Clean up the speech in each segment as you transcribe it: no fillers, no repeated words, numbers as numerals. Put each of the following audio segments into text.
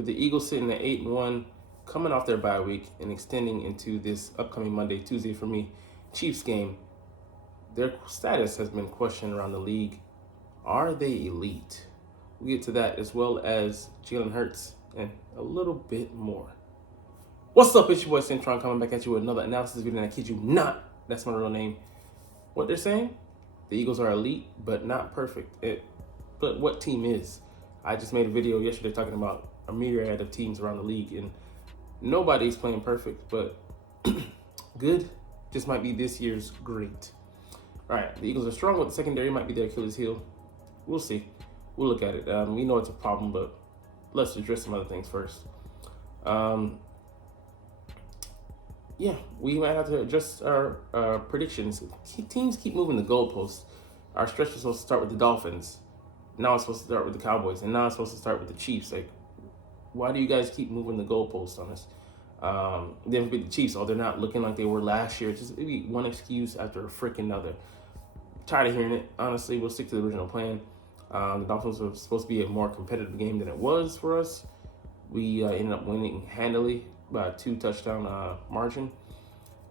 With the Eagles sitting at 8-1, coming off their bye week and extending into this upcoming Monday, Tuesday for me, Chiefs game, their status has been questioned around the league. Are they elite? We'll get to that as well as Jalen Hurts and a little bit more. What's up, it's your boy Centron coming back at you with another analysis video, and I kid you not, that's my real name. What they're saying? The Eagles are elite, but not perfect. But what team is? I just made a video yesterday talking about a myriad of teams around the league, and nobody's playing perfect, but good just might be this year's great. All right, the Eagles are strong, but the secondary might be their Achilles heel. We'll see. We'll look at it. We know it's a problem, but let's address some other things first. Yeah, we might have to adjust our predictions. Teams keep moving the goalposts. Our stretch was supposed to start with the Dolphins. Now it's supposed to start with the Cowboys, and now it's supposed to start with the Chiefs. Like, why do you guys keep moving the goalposts on us? Then with the Chiefs, they're not looking like they were last year. Just maybe one excuse after a freaking another. Tired of hearing it. Honestly, we'll stick to the original plan. The Dolphins were supposed to be a more competitive game than it was for us. We ended up winning handily by a 2-touchdown margin.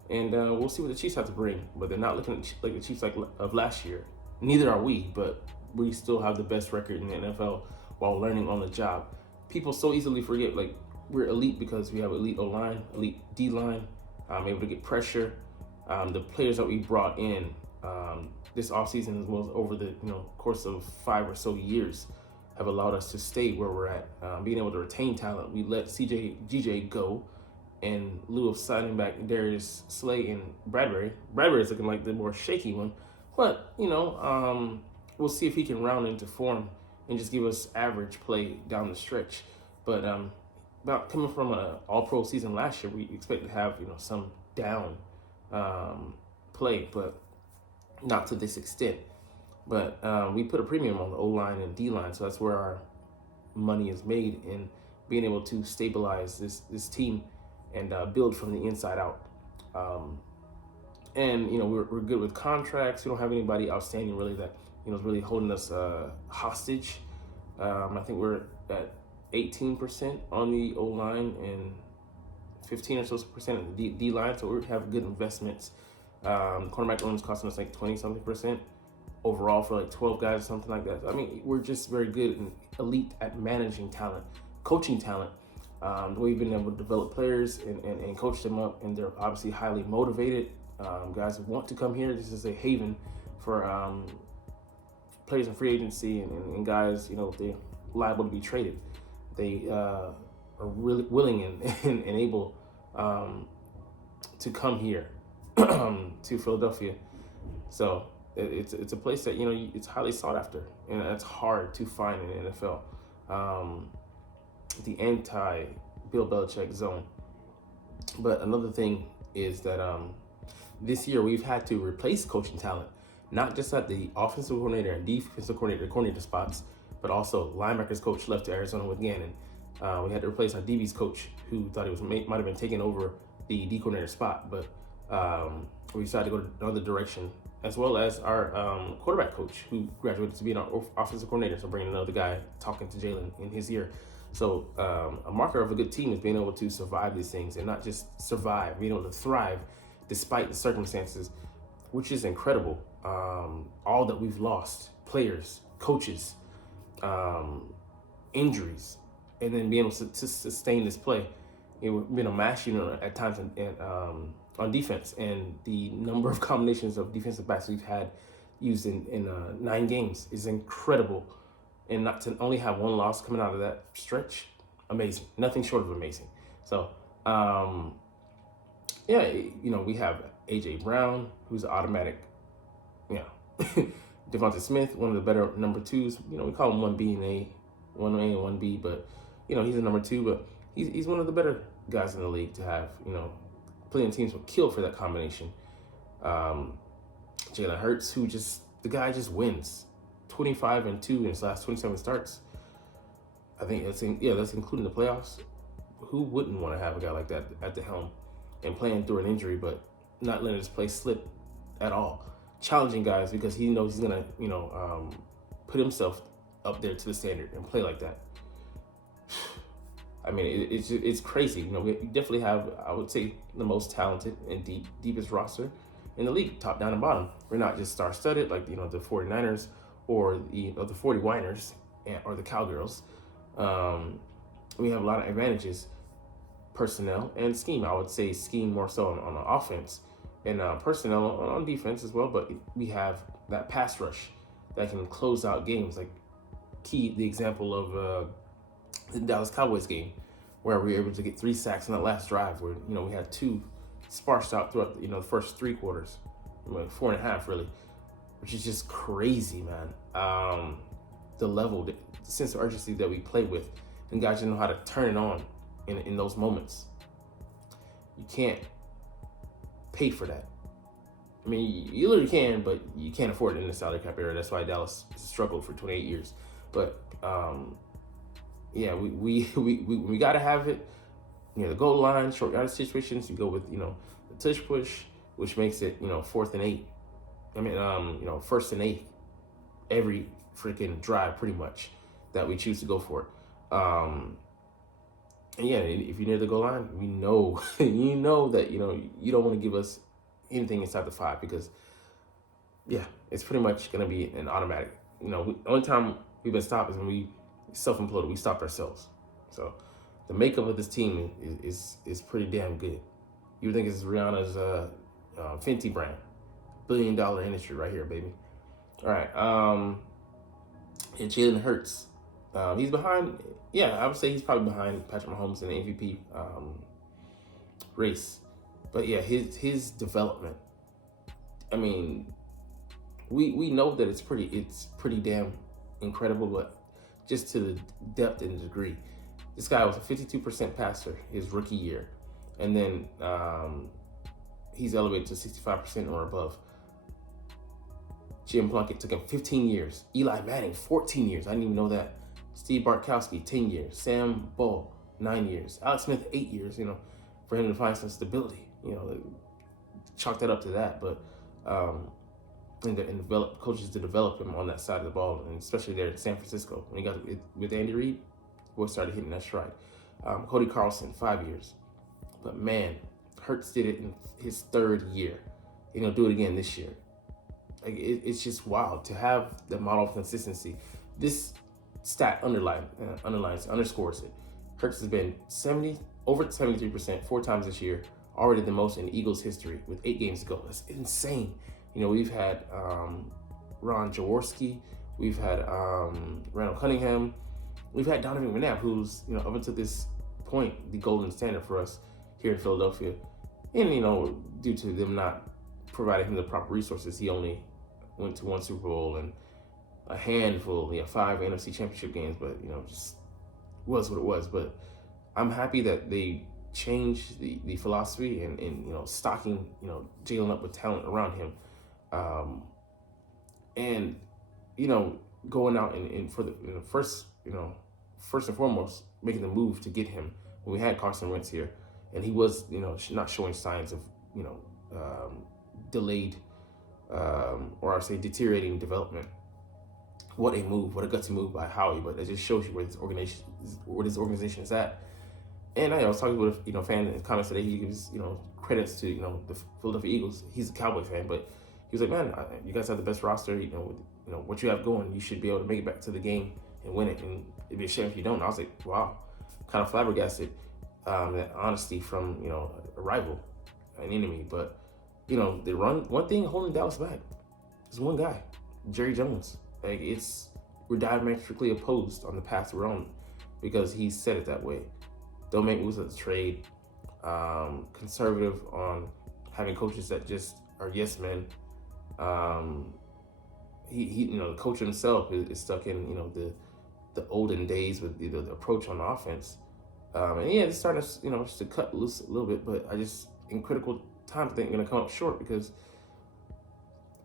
And we'll see what the Chiefs have to bring. But they're not looking like the Chiefs of last year. Neither are we, but we still have the best record in the NFL while learning on the job. People so easily forget, like, we're elite because we have elite O-line, elite D-line, able to get pressure. The players that we brought in this offseason, as well as over the course of 5 or so years, have allowed us to stay where we're at. Being able to retain talent, we let GJ go in lieu of signing back Darius Slay and Bradbury. Bradbury is looking like the more shaky one, but we'll see if he can round into form and just give us average play down the stretch. But about coming from an all-pro season last year, we expect to have some down play, but not to this extent. But we put a premium on the O-line and D-line, so that's where our money is made in being able to stabilize this team and build from the inside out. And we're good with contracts. We don't have anybody outstanding really that is really holding us hostage. I think we're at 18% on the O-line and 15 or so percent on the D-line, so we have good investments. Cornerback loan is costing us like 20-something% overall for like 12 guys or something like that. I mean, we're just very good and elite at managing talent, coaching talent. The way we've been able to develop players and coach them up, and they're obviously highly motivated. Guys who want to come here. This is a haven for players in free agency and guys, they're liable to be traded. They are really willing and able to come here to Philadelphia. So it's a place that it's highly sought after, and it's hard to find in the NFL. The anti-Bill Belichick zone. But another thing is that this year we've had to replace coaching talent, not just at the offensive coordinator and defensive coordinator spots, but also linebackers coach left to Arizona with Gannon. We had to replace our DB's coach, who thought he might have been taking over the D coordinator spot, but we decided to go another direction, as well as our quarterback coach, who graduated to be an offensive coordinator, so bringing another guy talking to Jalen in his ear. So a marker of a good team is being able to survive these things, and not just survive, being able to thrive despite the circumstances, which is incredible. All that we've lost, players, coaches, injuries, and then being able to sustain this play. It's been a mass unit at times on defense, and the number of combinations of defensive backs we've had used in 9 games is incredible. And not to only have one loss coming out of that stretch, amazing. Nothing short of amazing. So, we have A.J. Brown, who's an automatic, Devonta Smith, one of the better number 2s. We call him 1B and 1A and 1B, but, he's a number 2, but he's one of the better guys in the league to have. Plenty of teams will kill for that combination. Jalen Hurts, the guy just wins. 25-2 in his last 27 starts. I think that's including the playoffs. Who wouldn't want to have a guy like that at the helm and playing through an injury, but not letting his play slip at all? Challenging guys because he knows he's gonna, put himself up there to the standard and play like that. I mean, it's crazy. We definitely have, I would say, the most talented and deepest roster in the league, top down and bottom. We're not just star-studded like the 49ers or the 40 Winers or the Cowgirls. We have a lot of advantages, personnel and scheme. I would say scheme more so on the offense, and personnel on defense as well. But we have that pass rush that can close out games. Like the example of the Dallas Cowboys game, where we were able to get 3 sacks on that last drive, where we had 2 sparsed out throughout the first 3 quarters, 4.5 really, which is just crazy, man. The level, the sense of urgency that we play with, and guys know how to turn it on in those moments. You can't pay for that. I mean, you literally can, but you can't afford it in the salary cap era. That's why Dallas struggled for 28 years. But yeah, we got to have it. The goal line, short yardage situations, you go with the tush push, which makes it 4th and 8. I mean, 1st and 8 every freaking drive, pretty much, that we choose to go for. And yeah, if you're near the goal line, we know you know that you don't want to give us anything inside the 5, because yeah, it's pretty much gonna be an automatic. The only time we've been stopped is when we self-imploded. We stopped ourselves. So the makeup of this team is pretty damn good. You would think it's Rihanna's Fenty brand, $1 billion industry right here, baby. All right, and Jalen Hurts. He's behind. Yeah, I would say he's probably behind Patrick Mahomes in the MVP race. But yeah, his development. I mean, we know that it's pretty damn incredible, but just to the depth and the degree. This guy was a 52% passer his rookie year, and then he's elevated to 65% or above. Jim Plunkett took him 15 years. Eli Manning, 14 years. I didn't even know that. Steve Bartkowski, 10 years. Sam Bull, 9 years. Alex Smith, 8 years, for him to find some stability. Chalk that up to that. But, and develop coaches to develop him on that side of the ball, and especially there in San Francisco. When he got with Andy Reid, boys started hitting that stride. Cody Carlson, 5 years. But man, Hurts did it in his 3rd year. He'll do it again this year. Like it's just wild to have the model of consistency. This stat underscores it. Hurts has been over 73% 4 times this year, already the most in Eagles history with 8 games to go. That's insane. We've had Ron Jaworski, we've had Randall Cunningham, we've had Donovan McNabb, who's up until this point the golden standard for us here in Philadelphia, and due to them not providing him the proper resources, he only went to 1 Super Bowl and a handful, 5 NFC Championship games, but just was what it was. But I'm happy that they changed the philosophy and stocking Jalen up with talent around him, and going out and for the first and foremost making the move to get him when we had Carson Wentz here, and he was not showing signs of delayed or I say deteriorating development. What a move! What a gutsy move by Howie! But it just shows you where this organization is at. And I was talking with a fan in the comments today. He gives credits to the Philadelphia Eagles. He's a Cowboy fan, but he was like, man, you guys have the best roster. With what you have going, you should be able to make it back to the game and win it. And it'd be a shame if you don't. I was like, wow, kind of flabbergasted. That honesty from a rival, an enemy. But they run one thing holding Dallas back. There's one guy, Jerry Jones. Like we're diametrically opposed on the path we're on because he said it that way. Don't make moves at the trade. Conservative on having coaches that just are yes men. He the coach himself is stuck in the olden days with the approach on the offense. And yeah, it's starting to just to cut loose a little bit, but I just in critical times I think going to come up short because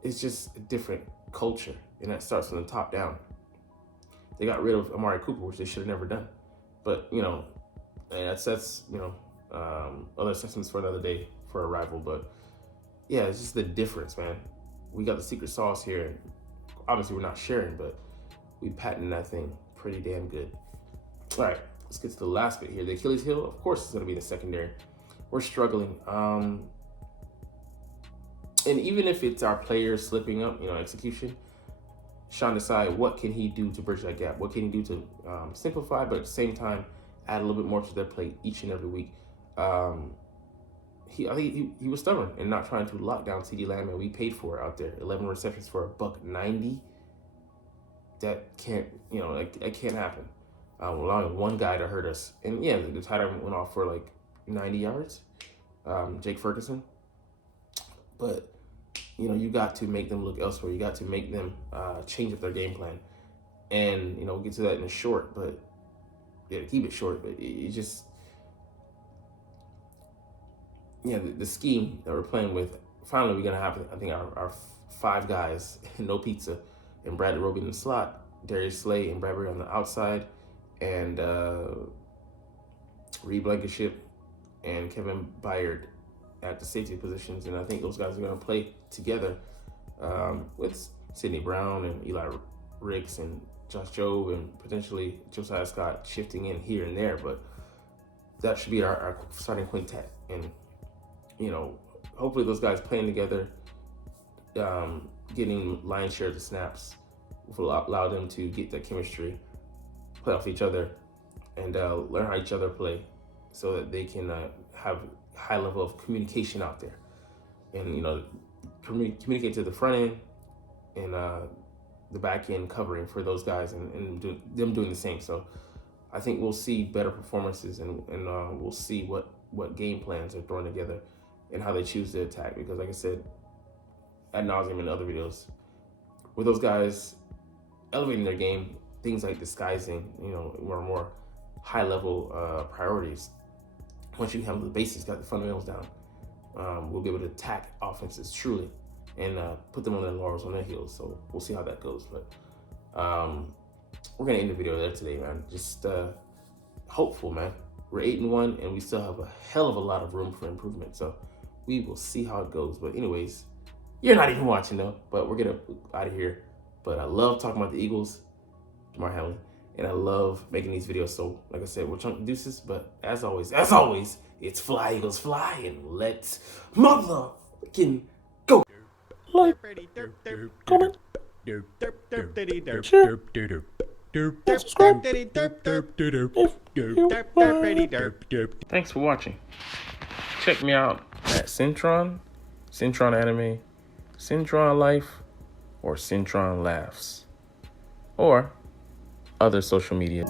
it's just a different culture, and that starts from the top down. They got rid of Amari Cooper, which they should have never done, but and that's other assessments for another day for a rival. But yeah, it's just the difference, man. We got the secret sauce here, and obviously we're not sharing, but we patent that thing pretty damn good. All right, let's get to the last bit here. The Achilles heel, of course, is going to be the secondary. We're struggling. And even if it's our players slipping up, execution, Sean Desai, what can he do to bridge that gap? What can he do to simplify, but at the same time, add a little bit more to their plate each and every week? I think he was stubborn and not trying to lock down CeeDee Lamb, and we paid for it out there. 11 receptions for $190. That can't, that can't happen. Allowing one guy to hurt us. And yeah, the tight end went off for like 90 yards, Jake Ferguson. But, you got to make them look elsewhere. You got to make them change up their game plan. And, we'll get to that in a short, but yeah, keep it short. But it just, the scheme that we're playing with, finally we're going to have, I think, our 5 guys, no pizza, and Bradley Roby in the slot, Darius Slay and Bradbury on the outside, and Reed Blankenship and Kevin Byard at the safety positions. And I think those guys are going to play together with Sidney Brown and Eli Ricks and Josh Jobe and potentially Josiah Scott shifting in here and there. But that should be our starting quintet. And, hopefully those guys playing together, getting lion's share of the snaps will allow them to get that chemistry, play off each other, and learn how each other play so that they can have high level of communication out there. And, communicate to the front end and the back end covering for those guys and them doing the same. So I think we'll see better performances and we'll see what game plans are thrown together and how they choose to attack. Because like I said, ad nauseum in other videos, with those guys elevating their game, things like disguising, more high level priorities. Once you have the basics, got the fundamentals down, we'll be able to attack offenses truly and put them on their laurels, on their heels. So we'll see how that goes. But we're gonna end the video there today, man. Just hopeful, man. We're 8-1, and we still have a hell of a lot of room for improvement. So we will see how it goes. But anyways, you're not even watching though. But we're gonna out of here. But I love talking about the Eagles, Damar Hamlin, and I love making these videos. So, like I said, we're chunking deuces. But as always, it's fly, Eagles, fly, and let's motherfucking go. Like, comment, share, and subscribe if you Thanks for watching. Check me out at Centron Anime, Centron Life, or Centron Laughs, or other social media.